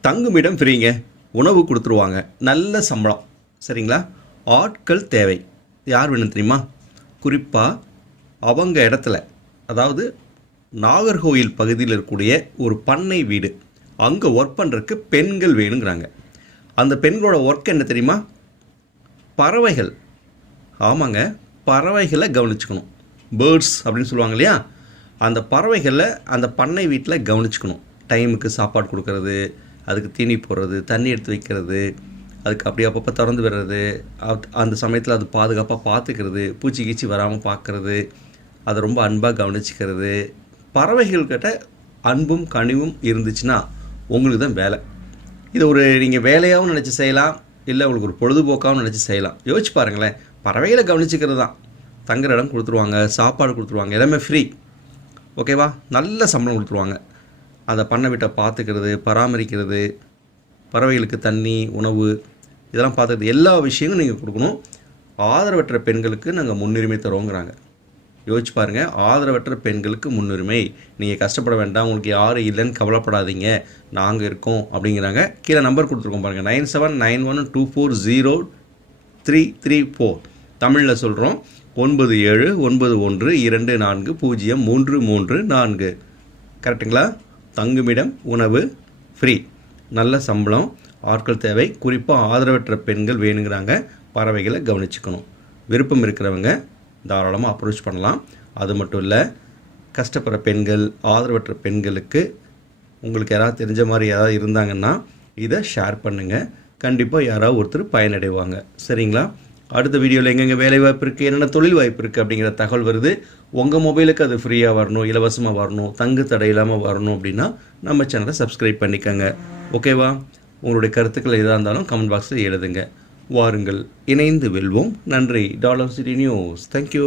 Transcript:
தங்குமிடம் ஃப்ரீங்க. உணவு கொடுத்துருவாங்க. நல்ல சம்பளம். சரிங்களா? ஆட்கள் தேவை. யார் வேணும் தெரியுமா? குறிப்பாக அவங்க இடத்துல அதாவது நாகர்கோவில் பகுதியில் இருக்கக்கூடிய ஒரு பண்ணை வீடு. அங்கே ஒர்க் பண்ணுறதுக்கு பெண்கள் வேணுங்கிறாங்க. அந்த பெண்களோட ஒர்க் என்ன தெரியுமா? பறவைகள். ஆமாங்க. பறவைகளை கவனிச்சுக்கணும். பேர்ட்ஸ் அப்படின்னு சொல்லுவாங்க இல்லையா? அந்த பறவைகளை அந்த பண்ணை வீட்டில் கவனிச்சுக்கணும். டைமுக்கு சாப்பாடு கொடுக்கறது அதுக்கு தீனி போடுறது தண்ணி எடுத்து வைக்கிறது அதுக்கு அப்படியே அப்பப்போ திறந்து விடுறது அந்த சமயத்தில் அது பாதுகாப்பாக பார்த்துக்கிறது பூச்சி கீச்சி வராமல் பார்க்குறது அதை ரொம்ப அன்பாக கவனிச்சுக்கிறது. பறவைகள்கிட்ட அன்பும் கனிவும் இருந்துச்சுன்னா உங்களுக்கு தான் வேலை. இது ஒரு நீங்கள் வேலையாகவும் நினச்சி செய்யலாம் இல்லை உங்களுக்கு ஒரு பொழுதுபோக்காகவும் நினச்சி செய்யலாம். யோசிச்சு பாருங்களேன் பறவைகளை கவனிச்சிக்கிறது தான். தங்குற இடம் கொடுத்துருவாங்க சாப்பாடு கொடுத்துருவாங்க எல்லாமே ஃப்ரீ ஓகேவா நல்ல சம்பளம் கொடுத்துருவாங்க. அதை பண்ணை வீட்டை பார்த்துக்கிறது பராமரிக்கிறது பறவைகளுக்கு தண்ணி உணவு இதெல்லாம் பார்த்துக்கிறது எல்லா விஷயங்களும் நீங்கள் கொடுக்கணும். ஆதரவற்ற பெண்களுக்கு நாங்கள் முன்னுரிமை தரோங்கிறாங்க. யோசிச்சு பாருங்கள் ஆதரவற்ற பெண்களுக்கு முன்னுரிமை. நீங்கள் கஷ்டப்பட வேண்டாம் உங்களுக்கு யாரும் இல்லைன்னு கவலைப்படாதீங்க. நாங்கள் இருக்கோம் அப்படிங்கிறாங்க. கீழே நம்பர் கொடுத்துருக்கோம் பாருங்கள் nine seven nine one two four zero three three four தமிழில் சொல்கிறோம் ஒன்பது ஏழு ஒன்பது ஒன்று இரண்டு நான்கு பூஜ்ஜியம் மூன்று மூன்று நான்கு. கரெக்டுங்களா தங்குமிடம் உணவு ஃப்ரீ நல்ல சம்பளம் ஆட்கள் தேவை. குறிப்பாக ஆதரவற்ற பெண்கள் வேணுங்கிறாங்க. பறவைகளை கவனிச்சுக்கணும். விருப்பம் இருக்கிறவங்க தாராளமாக அப்ரோச் பண்ணலாம். அது மட்டும் இல்லை கஷ்டப்படுற பெண்கள் ஆதரவற்ற பெண்களுக்கு உங்களுக்கு யாராவது தெரிஞ்ச மாதிரி யாராவது இருந்தாங்கன்னா இதை ஷேர் பண்ணுங்கள் கண்டிப்பாக யாராவது ஒருத்தர் பயனடைவாங்க. சரிங்களா? அடுத்த வீடியோவில் எங்கெங்கே வேலை வாய்ப்பு இருக்குது என்னென்ன தொழில் வாய்ப்பு இருக்குது அப்படிங்கிற தகவல் வருது. உங்கள் மொபைலுக்கு அது ஃப்ரீயாக வரணும் இலவசமாக வரணும் தங்கு தடை இல்லாமல் வரணும் அப்படின்னா நம்ம சேனலை சப்ஸ்கிரைப் பண்ணிக்கோங்க. ஓகேவா உங்களுடைய கருத்துக்கள் எதாக இருந்தாலும் கமெண்ட் பாக்ஸில் எழுதுங்க. வாருங்கள் இணைந்து வெல்வோம். நன்றி. Dollar city news. தேங்க்யூ